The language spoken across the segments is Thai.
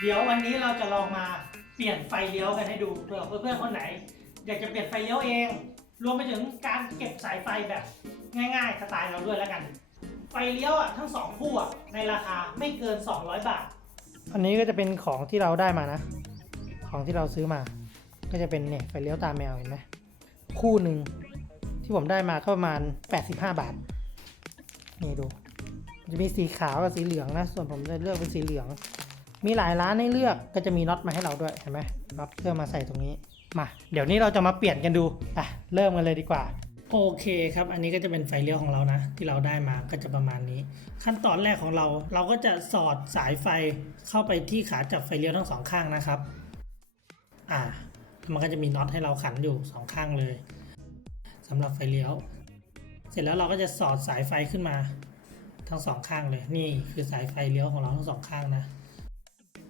เดี๋ยววันนี้เราจะลองมาเปลี่ยนไฟเลี้ยวกันให้ดูเผื่อเพื่อนๆคนไหน อยากจะเปลี่ยนไฟเลี้ยวเอง รวมไปถึงการเก็บสายไฟแบบง่ายๆสไตล์เราด้วยแล้วกัน ไฟเลี้ยวอะทั้งสองคู่อะในราคาไม่เกิน 200 บาท อันนี้ก็จะเป็นของที่เราได้มานะ ของที่เราซื้อมา ก็จะเป็นเนี่ยไฟเลี้ยวตาแมวเห็นไหมคู่หนึ่งที่ผมได้มาก็ประมาณ 85 บาท นี่ดู จะมีสีขาวกับสีเหลืองนะ ส่วนผมจะเลือกเป็นสีเหลือง มีหลายร้านให้เลือกก็จะมีน็อตมาให้เราด้วยเห็นไหมน็อตเพื่อมาใส่ตรงนี้มา เดี๋ยวนี้เราจะมาเปลี่ยนกันดูอะเริ่มกันเลยดีกว่าโอเคครับ อันนี้ก็จะเป็นไฟเลี้ยวของเรานะ ที่เราได้มาก็จะประมาณนี้ ขั้นตอนแรกของเรา เราก็จะสอดสายไฟเข้าไปที่ขาจับไฟเลี้ยวทั้งสองข้างนะครับ อ่า มันก็จะมีน็อตให้เราขันอยู่สองข้างเลยสำหรับไฟเลี้ยว เสร็จแล้วเราก็จะสอดสายไฟขึ้นมา ทั้งสองข้างเลย นี่คือสายไฟเลี้ยวของเราทั้งสองข้างนะ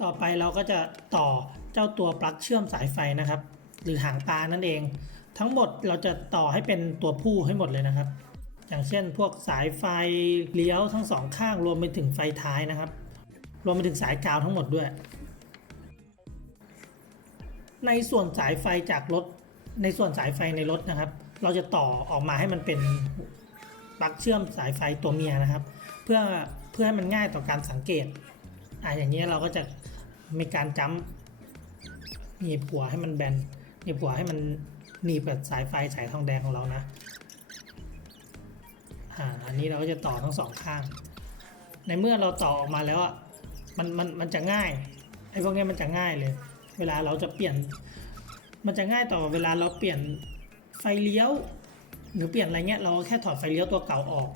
ต่อไปเราก็จะต่อเจ้าตัวปลั๊กเชื่อมสายไฟนะครับ หรือหางปลานั่นเอง ทั้งหมดเราจะต่อให้เป็นตัวผู้ให้หมดเลยนะครับ อย่างเช่นพวกสายไฟเลี้ยวทั้งสองข้างรวมไปถึงไฟท้ายนะครับ รวมไปถึงสายกาวทั้งหมดด้วย ในส่วนสายไฟจากรถในส่วนสายไฟในรถนะครับ เราจะต่อออกมาให้มันเป็นปลั๊กเชื่อมสายไฟตัวเมียนะครับ เพื่อเพื่อให้มันง่ายต่อการสังเกตอ่าอย่างนี้เราก็จะ มีการจ้ำหนีบหัวให้มันแบนหนีบหัวให้มันหนีบกับสายไฟสายทองแดงของเรานะอ่าอันนี้เราก็จะต่อทั้งสองข้าง ในเมื่อเราต่อออกมาแล้วอะมันมันมันจะง่ายไอ้พวกเนี้ยมันจะง่ายเลย เวลาเราจะเปลี่ยน มันจะง่ายต่อเวลาเราเปลี่ยนไฟเลี้ยว หรือเปลี่ยนอะไรเงี้ยเราแค่ถอดไฟเลี้ยวตัวเก่าออก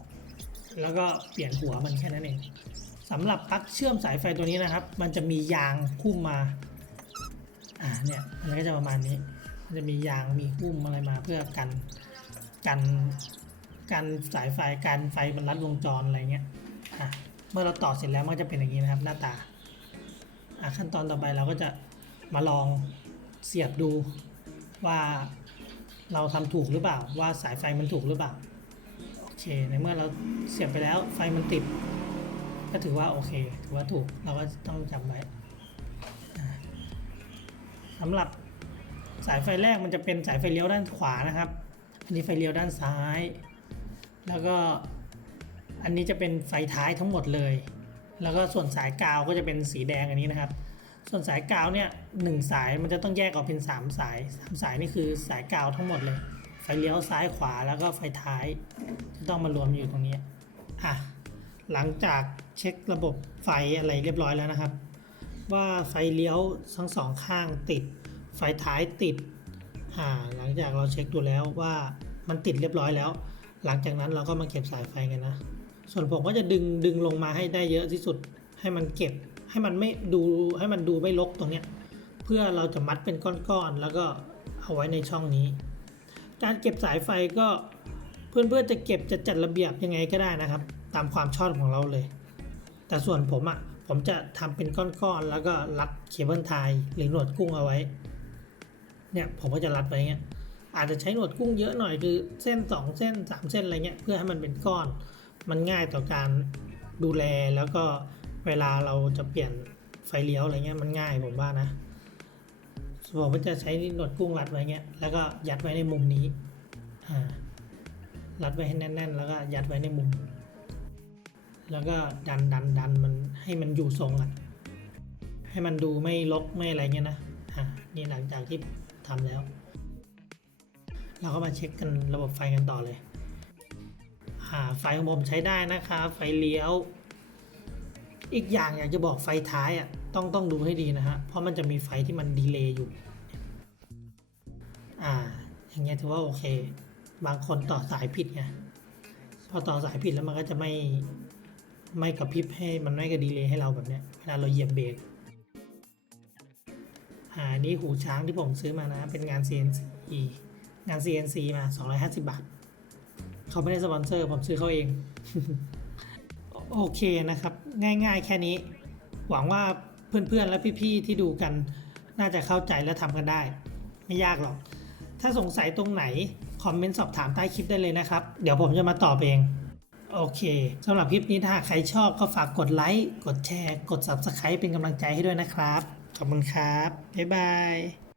แล้วก็เปลี่ยนหัวมันแค่นั้นเอง สำหรับปลั๊กเชื่อมสายไฟตัวนี้นะครับ มันจะมียางหุ้มมาอ่าเนี่ยมันก็จะประมาณนี้ มันจะมียางมีหุ้มอะไรมาเพื่อกันกันกันสายไฟกันไฟมันลัดวงจรอะไรเงี้ยอะเมื่อเราต่อเสร็จแล้วมันก็จะเป็นอย่างนี้นะครับ หน้าตาอะขั้นตอนต่อไปเราก็จะมาลองเสียบดูว่าเราทำถูกหรือเปล่า ว่าสายไฟมันถูกหรือเปล่าโอเคในเมื่อเราเสียบไปแล้วไฟมันติด ก็ถือว่าโอเค ถือว่าถูก เราก็ต้องจำไว้สำหรับสายไฟแรกมันจะเป็นสายไฟเลี้ยวด้านขวานะครับ อันนี้ไฟเลี้ยวด้านซ้าย แล้วก็อันนี้จะเป็นไฟท้ายทั้งหมดเลย แล้วก็ส่วนสายกาวก็จะเป็นสีแดงอันนี้นะครับ ส่วนสายกาวเนี่ยหนึ่งสายมันจะต้องแยกออกเป็น 3 สายสามสายนี่คือสายกาวทั้งหมดเลย ไฟเลี้ยวซ้ายขวาแล้วก็ไฟท้ายจะต้องมารวมอยู่ตรงนี้ อะ หลังจาก เช็คระบบไฟอะไรเรียบร้อยแล้วนะครับ ว่าไฟเลี้ยวทั้งสองข้างติด ไฟท้ายติดอ่าหลังจากเราเช็คดูแล้วว่ามันติดเรียบร้อยแล้ว หลังจากนั้นเราก็มาเก็บสายไฟกันนะ ส่วนผมก็จะดึงดึงลงมาให้ได้เยอะที่สุด ให้มันเก็บให้มันไม่ดูให้มันดูไม่รกตรงเนี้ยเพื่อเราจะมัดเป็นก้อนๆแล้วก็เอาไว้ในช่องนี้ การเก็บสายไฟก็เพื่อนๆจะเก็บจะจัดระเบียบยังไงก็ได้นะครับ ตามความชอบของเราเลย แต่ส่วนผมอะ่ะผมจะทำเป็นก้อนๆแล้วก็รัดเคเบิลไทยหรือหนวดกุ้งเอาไว้ เนี่ยผมก็จะรัดไว้เงี้ยอาจจะใช้หนวดกุ้งเยอะหน่อยคือเส้น 2 เส้น 3 เส้นอะไรเงี้ยเพื่อให้มันเป็นก้อน มันง่ายต่อการดูแลแล้วก็เวลาเราจะเปลี่ยนไฟเลี้ยวอะไรเงี้ยมันง่ายผมว่านะผมก็จะใช้หนวดกุ้งรัดไว้เงี้ยแล้วก็ยัดไว้ในมุมนี้อ่ารัดไว้ให้แน่น ๆ แล้วก็ยัดไว้ในมุม แล้วก็ดันดันดันมันให้มันอยู่ทรงอะ ให้มันดูไม่ลกไม่อะไรเงี้ยนะ อะ นี่หลังจากที่ทำแล้ว เราก็มาเช็คกันระบบไฟกันต่อเลย อ่า ไฟของผมใช้ได้นะคะไฟเลี้ยว อีกอย่างอยากจะบอกไฟท้ายอะ ต้องต้องดูให้ดีนะฮะ เพราะมันจะมีไฟที่มันดีเลย์อยู่ อ่า อย่างเงี้ยถือว่าโอเค บางคนต่อสายผิดไงพอต่อสายผิดแล้วมันก็จะไม่ ไม่กระพริบให้มันไม่กระดีเลยให้เราแบบเนี้ย เวลาเราเหยียบเบรกอ่านี่หูช้างที่ผมซื้อมานะ เป็นงาน CNC งาน CNC มา 250 บาท เขาไม่ได้สปอนเซอร์ผมซื้อเขาเอง โอเคนะครับ ง่ายๆ แค่นี้ หวังว่าเพื่อนๆ และพี่ๆ ที่ดูกัน น่าจะเข้าใจและทำกันได้ ไม่ยากหรอก ถ้าสงสัยตรงไหน คอมเมนต์สอบถามใต้คลิปได้เลยนะครับ เดี๋ยวผมจะมาตอบเอง โอเคสำหรับคลิปนี้ถ้าใครชอบก็ฝากกดไลค์ กดแชร์ กด Subscribe เป็นกำลังใจให้ด้วยนะครับ ขอบคุณครับ บ๊ายบาย